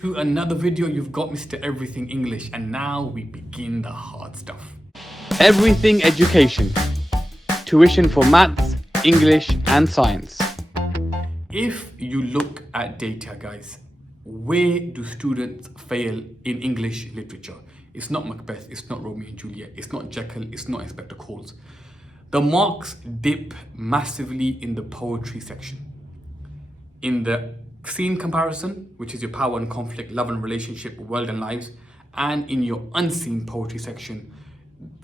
To another video. You've got Mr. Everything English, and now we begin the hard stuff. Everything education. Tuition for maths, English and science. If you look at data, guys, where do students fail in English literature? It's not Macbeth, it's not Romeo and Juliet, it's not Jekyll, it's not Inspector Calls. The marks dip massively in the poetry section. In the scene comparison, which is your power and conflict, love and relationship, world and lives, and in your unseen poetry section,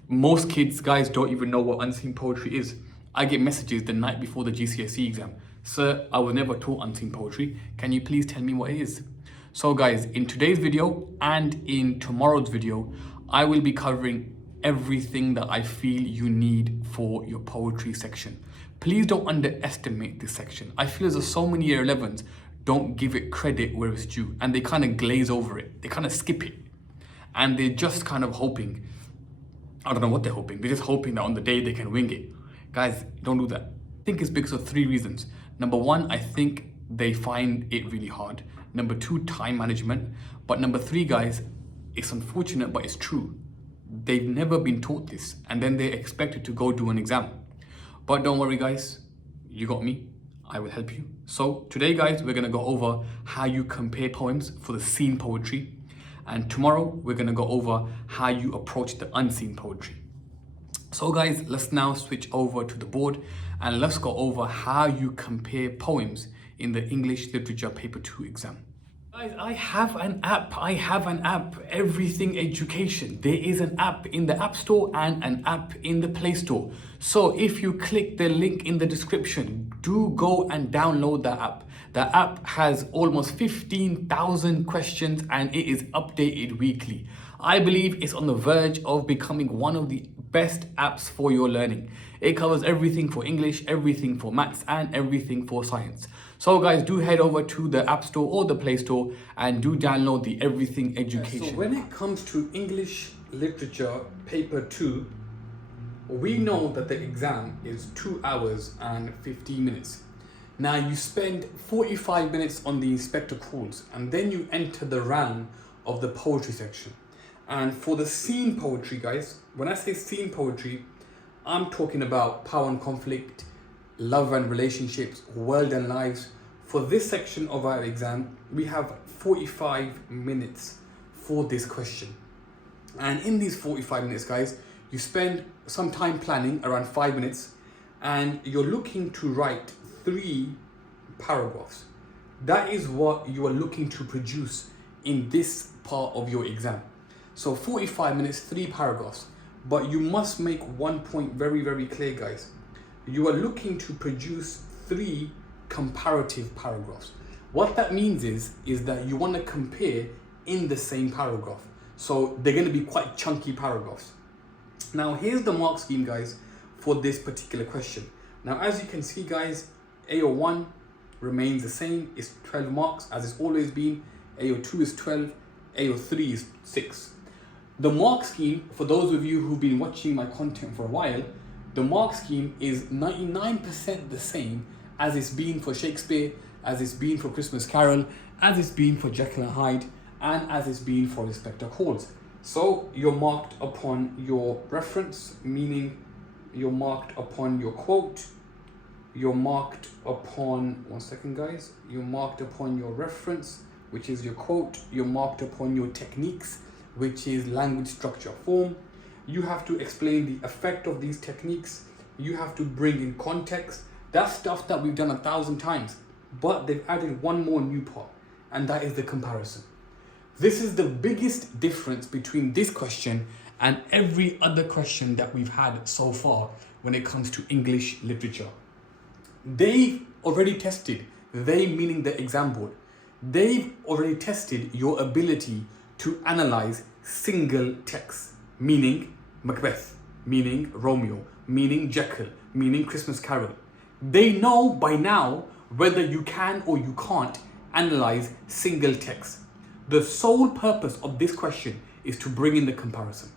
most kids, guys, don't even know what unseen poetry is. I get messages the night before the GCSE exam. Sir, I was never taught unseen poetry. Can you please tell me what it is? So guys, in today's video and in tomorrow's video, I will be covering everything that I feel you need for your poetry section. Please don't underestimate this section. I feel as though so many year 11s don't give it credit where it's due, and they kind of glaze over it. They kind of skip it. And they're just kind of hoping, I don't know what they're hoping. They're just hoping that on the day they can wing it. Guys, don't do that. I think it's because of 3 reasons. Number 1, I think they find it really hard. Number 2, time management. But number 3, guys, it's unfortunate, but it's true. They've never been taught this, and then they're expected to go do an exam. But don't worry, guys, you got me. I will help you. So today, guys, we're gonna go over how you compare poems for the seen poetry. And tomorrow, we're gonna go over how you approach the unseen poetry. So guys, let's now switch over to the board and let's go over how you compare poems in the English Literature Paper 2 exam. Guys, I have an app, Everything Education. There is an app in the App Store and an app in the Play Store. So if you click the link in the description, do go and download the app. The app has almost 15,000 questions and it is updated weekly. I believe it's on the verge of becoming one of the best apps for your learning. It covers everything for English, everything for maths, and everything for science. So guys, do head over to the App Store or the Play Store and do download the Everything Education. So when it comes to English Literature Paper 2, we know that the exam is 2 hours and 15 minutes. Now you spend 45 minutes on the Inspector Calls, and then you enter the realm of the poetry section. And for the scene poetry, guys, when I say scene poetry, I'm talking about power and conflict, love and relationships, world and lives. For this section of our exam, we have 45 minutes for this question. And in these 45 minutes, guys, you spend some time planning, around 5 minutes, and you're looking to write 3 paragraphs. That is what you are looking to produce in this part of your exam. So 45 minutes, 3 paragraphs. But you must make one point very, very clear, guys. You are looking to produce 3 comparative paragraphs. What that means is that you want to compare in the same paragraph. So they're going to be quite chunky paragraphs. Now here's the mark scheme, guys, for this particular question. Now as you can see, guys, AO1 remains the same. It's 12 marks as it's always been. AO2 is 12. AO3 is 6. The mark scheme, for those of you who've been watching my content for a while, the mark scheme is 99% the same as it's been for Shakespeare, as it's been for Christmas Carol, as it's been for Jekyll and Hyde, and as it's been for Inspector Calls. So you're marked upon your reference, meaning you're marked upon your quote, you're marked upon, one second guys, you're marked upon your reference, which is your quote, you're marked upon your techniques, which is language, structure, form. You have to explain the effect of these techniques. You have to bring in context. That's stuff that we've done 1,000 times, but they've added one more new part, and that is the comparison. This is the biggest difference between this question and every other question that we've had so far when it comes to English literature. They've already tested, they meaning the exam board, they've already tested your ability to analyze single text, meaning Macbeth, meaning Romeo, meaning Jekyll, meaning Christmas Carol. They know by now whether you can or you can't analyze single text. The sole purpose of this question is to bring in the comparison.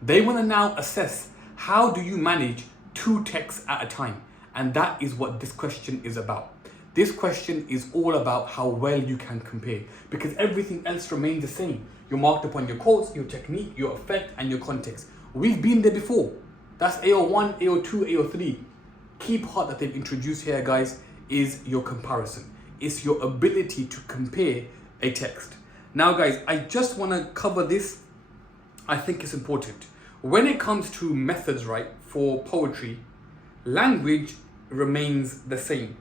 They want to now assess how do you manage 2 texts at a time, and that is what this question is about. This question is all about how well you can compare, because everything else remains the same. You're marked upon your quotes, your technique, your effect, and your context. We've been there before. That's AO1, AO2, AO3. Key part that they've introduced here, guys, is your comparison. It's your ability to compare a text. Now, guys, I just want to cover this. I think it's important. When it comes to methods, right, for poetry, language remains the same.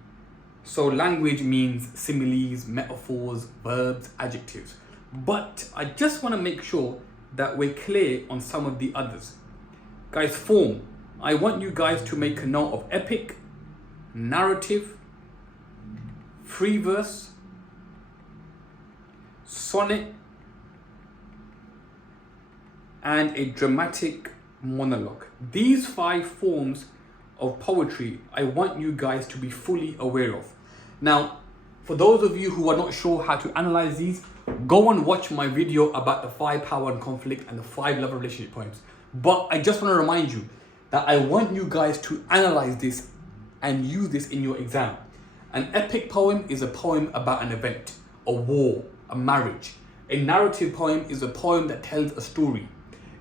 So language means similes, metaphors, verbs, adjectives. But I just want to make sure that we're clear on some of the others. Guys, form. I want you guys to make a note of epic, narrative, free verse, sonnet, and a dramatic monologue. These 5 forms of poetry I want you guys to be fully aware of. Now, for those of you who are not sure how to analyze these, go and watch my video about the 5 power and conflict and the 5 love relationship poems. But I just want to remind you that I want you guys to analyze this and use this in your exam. An epic poem is a poem about an event, a war, a marriage. A narrative poem is a poem that tells a story.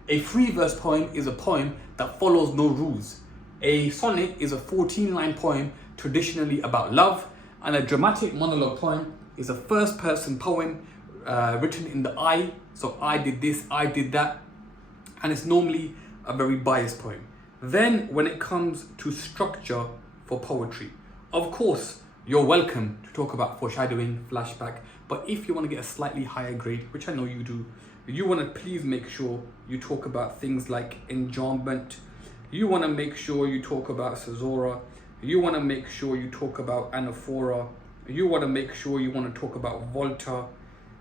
A free verse poem is a poem that follows no rules. A sonnet is a 14-line poem traditionally about love, and a dramatic monologue poem is a first-person poem written in the I. So I did this, I did that, and it's normally a very biased poem. Then when it comes to structure for poetry, of course, you're welcome to talk about foreshadowing, flashback, but if you want to get a slightly higher grade, which I know you do, you want to please make sure you talk about things like enjambment. You want to make sure you talk about caesura. You want to make sure you talk about anaphora. You want to make sure you want to talk about volta.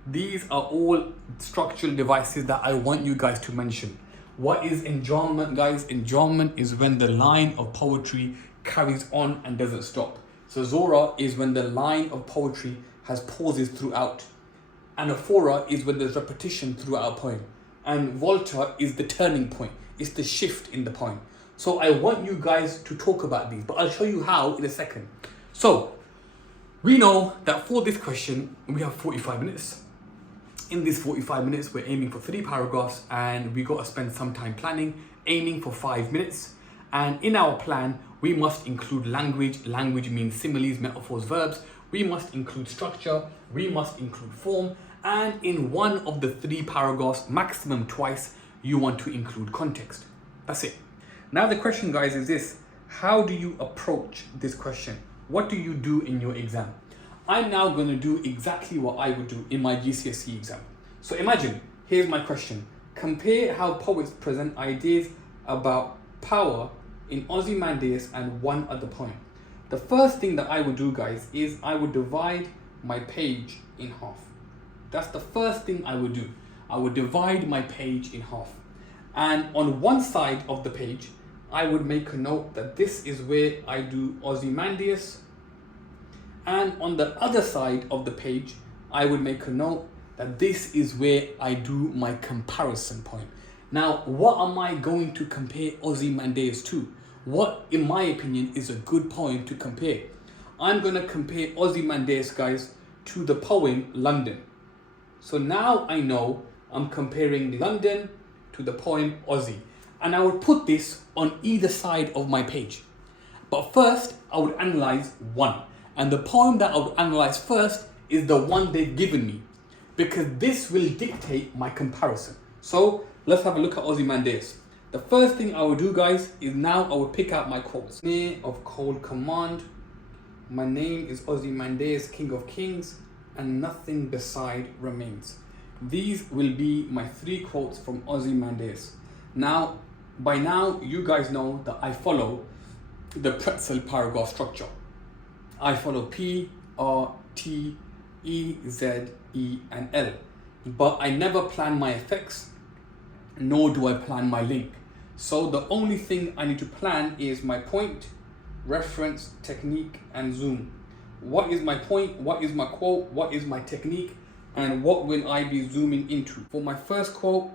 These are all structural devices that I want you guys to mention. What is enjambment, guys? Enjambment is when the line of poetry carries on and doesn't stop. Caesura is when the line of poetry has pauses throughout. Anaphora is when there's repetition throughout a poem. And volta is the turning point. It's the shift in the poem. So I want you guys to talk about these, but I'll show you how in a second. So we know that for this question, we have 45 minutes. In this 45 minutes, we're aiming for 3 paragraphs, and we got to spend some time planning, aiming for 5 minutes. And in our plan, we must include language. Language means similes, metaphors, verbs. We must include structure. We must include form. And in one of the 3 paragraphs, maximum twice, you want to include context. That's it. Now the question, guys, is this. How do you approach this question? What do you do in your exam? I'm now going to do exactly what I would do in my GCSE exam. So imagine, here's my question. Compare how poets present ideas about power in Ozymandias and one other poem. The first thing that I would do, guys, is I would divide my page in half. That's the first thing I would do. I would divide my page in half. And on one side of the page, I would make a note that this is where I do Ozymandias. And on the other side of the page, I would make a note that this is where I do my comparison poem. Now, what am I going to compare Ozymandias to? What, in my opinion, is a good poem to compare? I'm going to compare Ozymandias, guys, to the poem London. So now I know I'm comparing London to the poem Ozzy. And I would put this on either side of my page. But first, I would analyze one. And the poem that I would analyze first is the one they've given me, because this will dictate my comparison. So let's have a look at Ozymandias. The first thing I will do, guys, is now I will pick out my quotes. Near of cold command, my name is Ozymandias, King of Kings, and nothing beside remains. These will be my 3 quotes from Ozymandias. Now, by now, you guys know that I follow the pretzel paragraph structure. I follow P, R, T, E, Z, E, and L. But I never plan my effects, nor do I plan my link. So the only thing I need to plan is my point, reference, technique, and zoom. What is my point? What is my quote? What is my technique? And what will I be zooming into? For my first quote,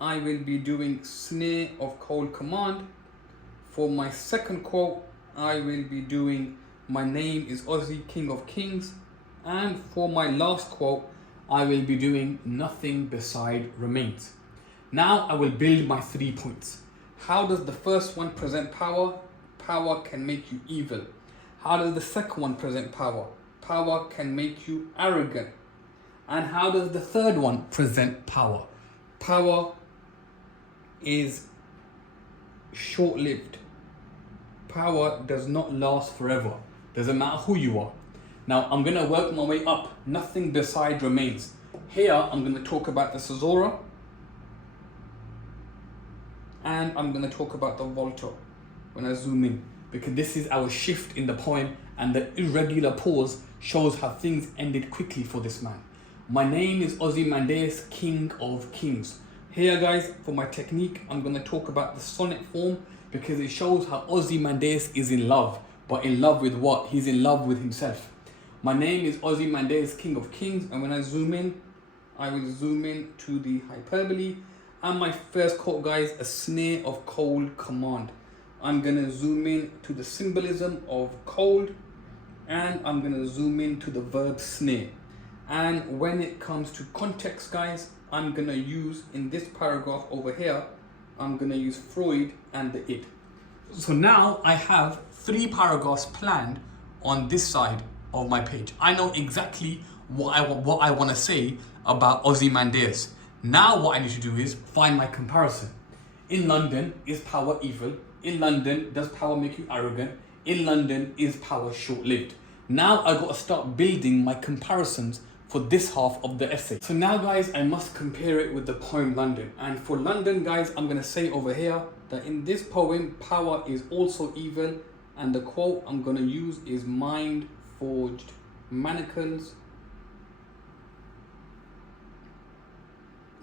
I will be doing snare of cold command. For my second quote, I will be doing My name is Ozzy, King of Kings. And for my last quote, I will be doing nothing beside remains. Now I will build my 3 points. How does the first one present power? Power can make you evil. How does the second one present power? Power can make you arrogant. And how does the third one present power? Power is short-lived. Power does not last forever. Doesn't matter who you are. Now I'm going to work my way up. Nothing beside remains. Here I'm going to talk about the caesura. And I'm going to talk about the volta when I zoom in. Because this is our shift in the poem, and the irregular pause shows how things ended quickly for this man. My name is Ozymandias, King of Kings. Here guys, for my technique, I'm going to talk about the sonnet form because it shows how Ozymandias is in love. But in love with what? He's in love with himself. My name is Ozymandias, King of Kings, and when I zoom in, I will zoom in to the hyperbole. And my first quote, guys, a snare of cold command. I'm going to zoom in to the symbolism of cold, and I'm going to zoom in to the verb snare. And when it comes to context, guys, I'm going to use, in this paragraph over here, I'm going to use Freud and the id. So now I have 3 paragraphs planned on this side of my page. I know exactly what I want to say about Ozymandias. Now what I need to do is find my comparison. In London, is power evil? In London, does power make you arrogant? In London, is power short-lived? Now I got to start building my comparisons for this half of the essay. So now guys, I must compare it with the poem London. And for London, guys, I'm going to say over here that in this poem, power is also evil. And the quote I'm going to use is mind-forged manacles.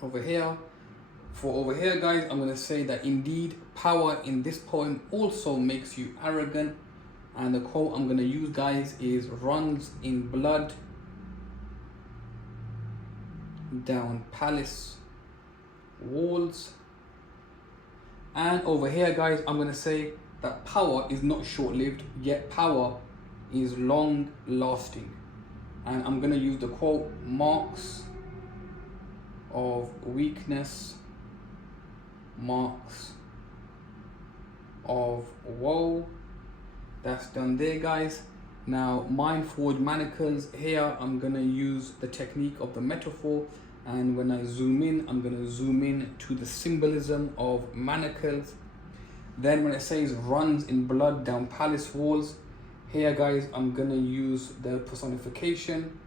Over here. For over here, guys, I'm going to say that indeed power in this poem also makes you arrogant. And the quote I'm going to use, guys, is runs in blood down palace walls. And over here, guys, I'm going to say that power is not short-lived, yet power is long-lasting. And I'm going to use the quote, marks of weakness, marks of woe. That's done there, guys. Now, mind-forged manacles. Here, I'm going to use the technique of the metaphor. And when I zoom in, I'm going to zoom in to the symbolism of manacles. Then when it says runs in blood down palace walls, here, guys, I'm going to use the personification.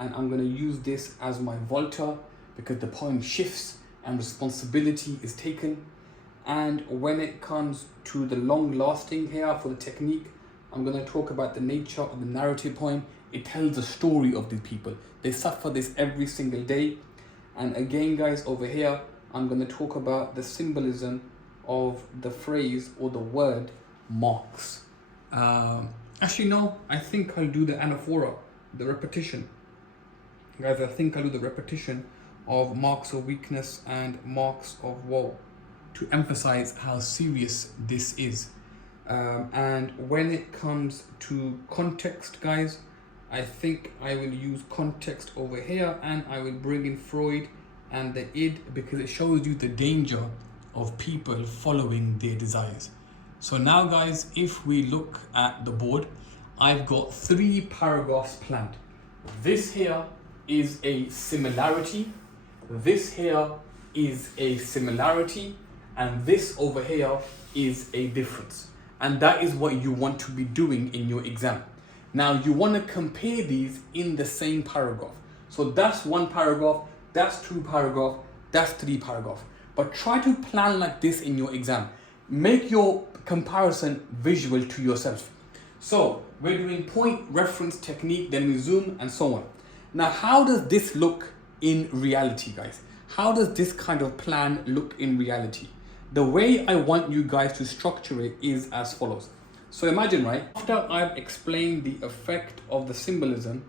And I'm going to use this as my volta because the poem shifts and responsibility is taken. And when it comes to the long lasting here for the technique, I'm going to talk about the nature of the narrative poem. It tells the story of these people. They suffer this every single day. And again, guys, over here, I'm going to talk about the symbolism of the phrase or the word marks. Actually, no, I think I'll do the anaphora, the repetition. Guys, I think I'll do the repetition of marks of weakness and marks of woe to emphasize how serious this is. And when it comes to context, guys, I think I will use context over here, and I will bring in Freud and the id because it shows you the danger of people following their desires. So now, guys, if we look at the board, I've got 3 paragraphs planned. This here is a similarity. This here is a similarity. And this over here is a difference. And that is what you want to be doing in your exam. Now you want to compare these in the same paragraph. So that's 1 paragraph, that's 2 paragraph, that's 3 paragraph. But try to plan like this in your exam. Make your comparison visual to yourself. So we're doing point, reference, technique, then we zoom and so on. Now how does this look in reality, guys? How does this kind of plan look in reality? The way I want you guys to structure it is as follows. So imagine, right, after I've explained the effect of the symbolism,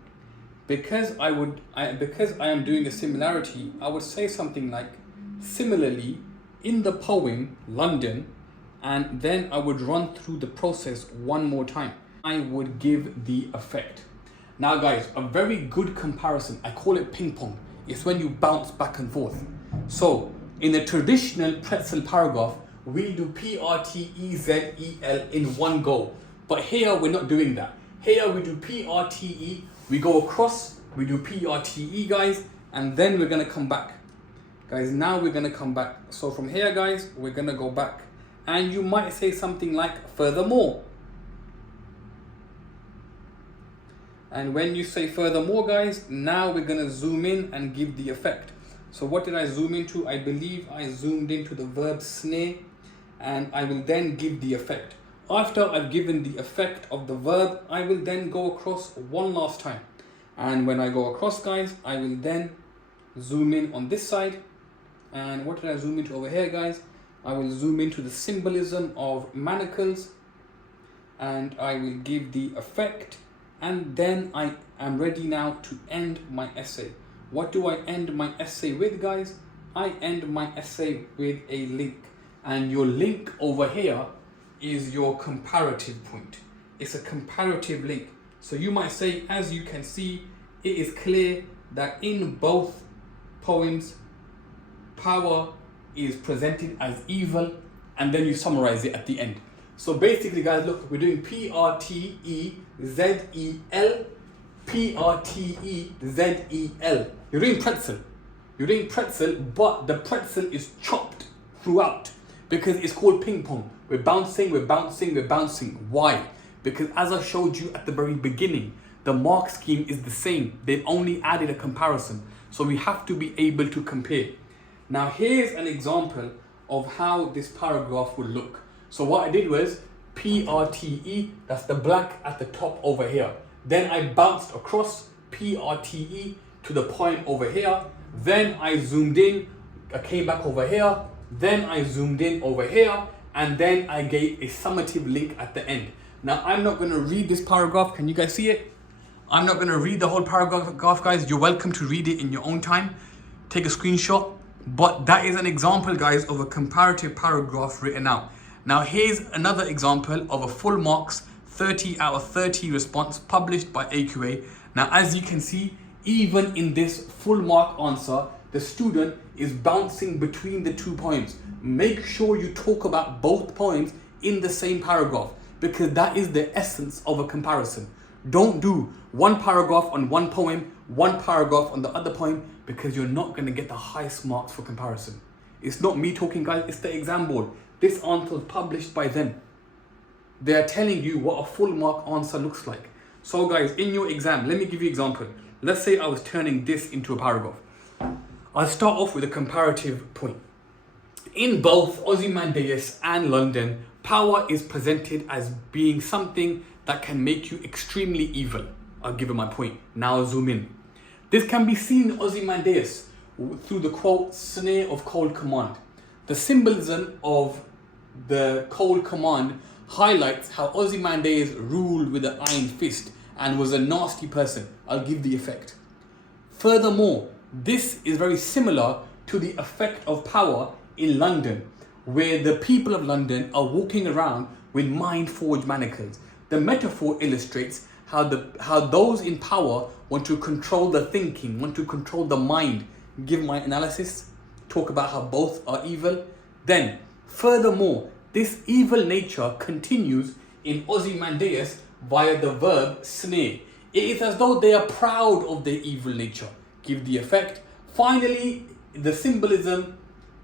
because I am doing the similarity, I would say something like, similarly, in the poem London, and then I would run through the process one more time. I would give the effect. Now guys, a very good comparison, I call it ping pong. It's when you bounce back and forth. So in a traditional pretzel paragraph, we'll do P-R-T-E-Z-E-L in one go. But here we're not doing that. Here we do P-R-T-E, we go across, we do P-R-T-E guys, and then we're gonna come back. Guys, now we're gonna come back. So from here guys, we're gonna go back. And you might say something like, furthermore. And when you say furthermore guys, now we're gonna zoom in and give the effect. So what did I zoom into? I believe I zoomed into the verb snare, and I will then give the effect. After I've given the effect of the verb, I will then go across one last time. And when I go across guys, I will then zoom in on this side. And what did I zoom into over here guys? I will zoom into the symbolism of manacles, and I will give the effect. And then I am ready now to end my essay. What do I end my essay with guys? I end my essay with a link. And your link over here is your comparative point. It's a comparative link. So you might say, as you can see, it is clear that in both poems, power is presented as evil, and then you summarize it at the end. So basically guys, look, we're doing P-R-T-E-Z-E-L, P-R-T-E-Z-E-L. You're doing pretzel. You're doing pretzel, but the pretzel is chopped throughout because it's called ping pong. We're bouncing, we're bouncing, we're bouncing. Why? Because as I showed you at the very beginning, the mark scheme is the same. They've only added a comparison. So we have to be able to compare. Now here's an example of how this paragraph would look. So what I did was P-R-T-E, that's the black at the top over here. Then I bounced across P-R-T-E to the point over here. Then I zoomed in, I came back over here. Then I zoomed in over here. And then I gave a summative link at the end. Now I'm not gonna read this paragraph. Can you guys see it? I'm not gonna read the whole paragraph guys. You're welcome to read it in your own time. Take a screenshot. But that is an example guys of a comparative paragraph written out. Now here's another example of a full marks 30 out of 30 response published by AQA. Now as you can see, even in this full mark answer, the student is bouncing between the two poems. Make sure you talk about both poems in the same paragraph, because that is the essence of a comparison. Don't do one paragraph on one poem, one paragraph on the other poem, because you're not going to get the highest marks for comparison. It's not me talking guys, it's the exam board. This answer was published by them. They are telling you what a full mark answer looks like. So guys, in your exam, let me give you an example. Let's say I was turning this into a paragraph. I'll start off with a comparative point. In both Ozymandias and London, power is presented as being something that can make you extremely evil. I'll give you my point. Now I'll zoom in. This can be seen in Ozymandias through the quote, snare of cold command. The symbolism of the cold command highlights how Ozymandias ruled with an iron fist and was a nasty person. I'll give the effect. Furthermore, this is very similar to the effect of power in London, where the people of London are walking around with mind-forged manacles. The metaphor illustrates how those in power want to control the thinking, want to control the mind. Give my analysis, talk about how both are evil. Then, furthermore, this evil nature continues in Ozymandias via the verb snare. It is as though they are proud of their evil nature. Give the effect. Finally, the symbolism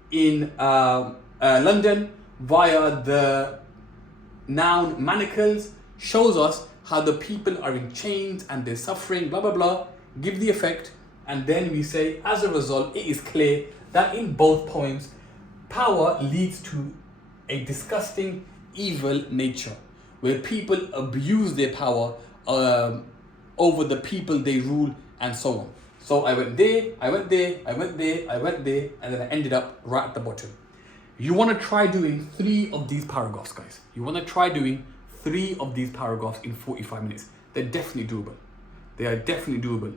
in London via the noun manacles shows us how the people are in chains and they're suffering, blah, blah, blah. Give the effect. And then we say, as a result, it is clear that in both poems, power leads to a disgusting, evil nature, where people abuse their power over the people they rule, and so on. So I went there, I went there, I went there, I went there, and then I ended up right at the bottom. You want to try doing 3 of these paragraphs, guys. You want to try doing 3 of these paragraphs in 45 minutes. They're definitely doable. They are definitely doable.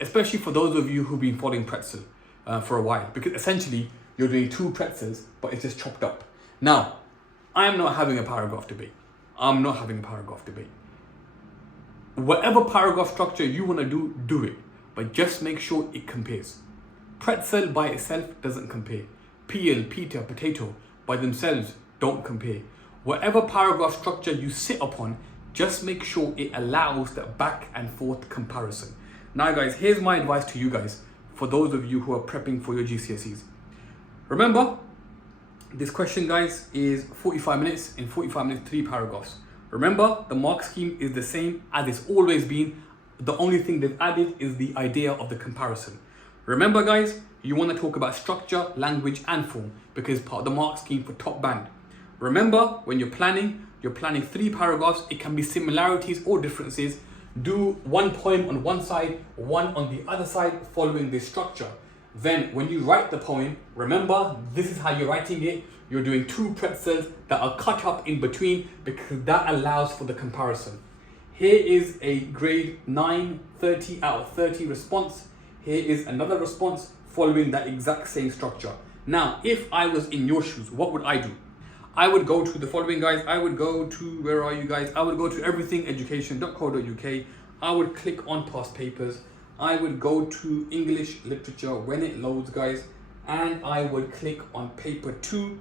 Especially for those of you who've been following pretzel for a while. Because essentially, you're doing 2 pretzels, but it's just chopped up. Now, I'm not having a paragraph debate. I'm not having a paragraph debate. Whatever paragraph structure you want to do, do it. But just make sure it compares. Pretzel by itself doesn't compare. Peel, Peter, potato by themselves don't compare. Whatever paragraph structure you sit upon, just make sure it allows that back and forth comparison. Now guys, here's my advice to you guys, for those of you who are prepping for your GCSEs. Remember, this question, guys, is 45 minutes. In 45 minutes, 3 paragraphs. Remember, the mark scheme is the same as it's always been. The only thing they've added is the idea of the comparison. Remember, guys, you want to talk about structure, language, and form because it's part of the mark scheme for top band. Remember, when you're planning 3 paragraphs. It can be similarities or differences. Do 1 poem on one side, 1 on the other side, following this structure. Then when you write the poem, remember, this is how you're writing it. You're doing 2 pretzels that are cut up in between because that allows for the comparison. Here is a grade 9, 30 out of 30 response. Here is another response following that exact same structure. Now, if I was in your shoes, what would I do? I would go to the following, guys. I would go to, where are you guys? I would go to everythingeducation.co.uk. I would click on past papers. I would go to English literature when it loads, guys, and I would click on paper 2.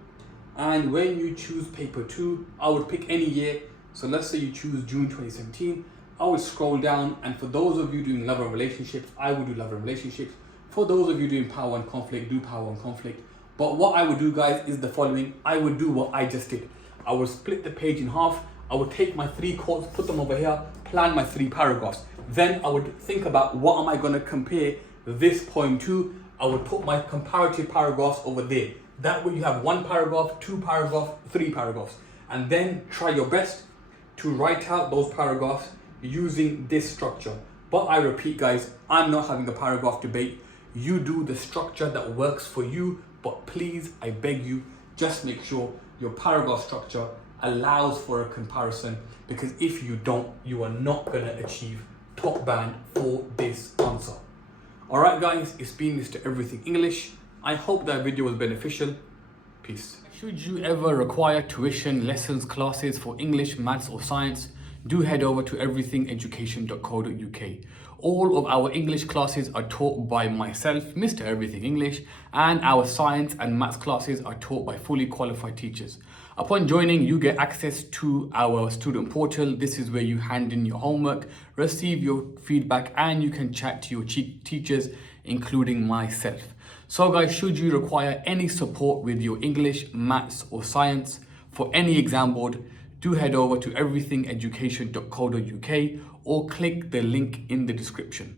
And when you choose paper 2, I would pick any year. So let's say you choose June 2017. I would scroll down, and for those of you doing love and relationships, I would do love and relationships. For those of you doing power and conflict, do power and conflict. But what I would do, guys, is the following. I would do what I just did. I would split the page in half. I would take my 3 quotes, put them over here, plan my 3 paragraphs. Then I would think about what am I going to compare this poem to. I would put my comparative paragraphs over there. That way you have 1 paragraph, 2 paragraphs, 3 paragraphs. And then try your best to write out those paragraphs using this structure. But I repeat, guys, I'm not having a paragraph debate. You do the structure that works for you. But please, I beg you, just make sure your paragraph structure allows for a comparison, because if you don't, you are not going to achieve top band for this answer. Alright guys, it's been Mr. Everything English. I hope that video was beneficial. Peace. Should you ever require tuition, lessons, classes for English, maths or science, do head over to everythingeducation.co.uk. All of our English classes are taught by myself, Mr. Everything English, and our science and maths classes are taught by fully qualified teachers. Upon joining, you get access to our student portal. This is where you hand in your homework, receive your feedback, and you can chat to your teachers, including myself. So guys, should you require any support with your English, maths or science for any exam board, do head over to everythingeducation.co.uk or click the link in the description.